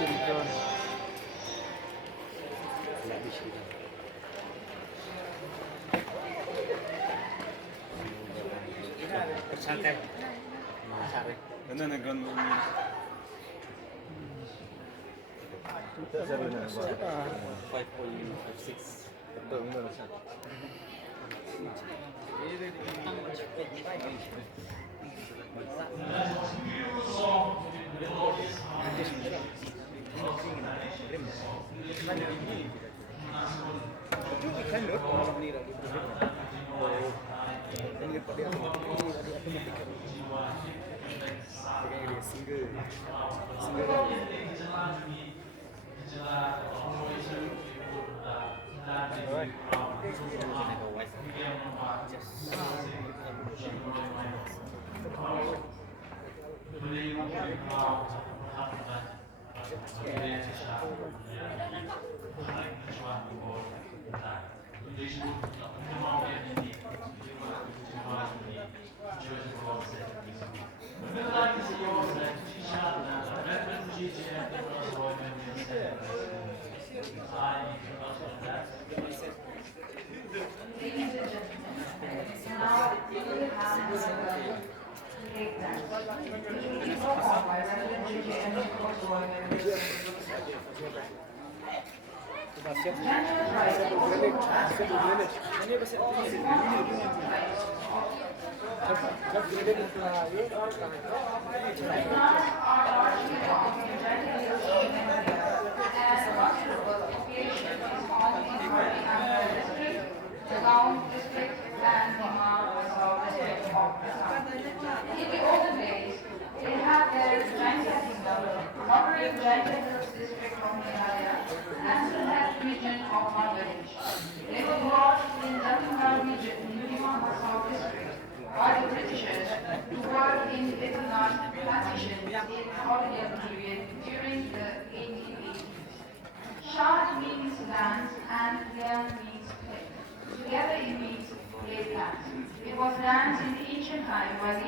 children. Santai. Santai. Ganda na ground mo niya. Sabi na ba? 5.56. Ito, ano na siya? Now we will have the lake dance, which will be performed by resident DJ and of course Dancers district and district of in the olden days, they had their Jaintia kingdom, bordering Jaintia district of Meghalaya and Sylhet region of Bangladesh. They were brought in Latindar region, Union South district, by the Britishers to work in little land plantations in colonial period during the 1880s. Shad means land and Liang means play. Together it means play land. It was danced in ancient time by the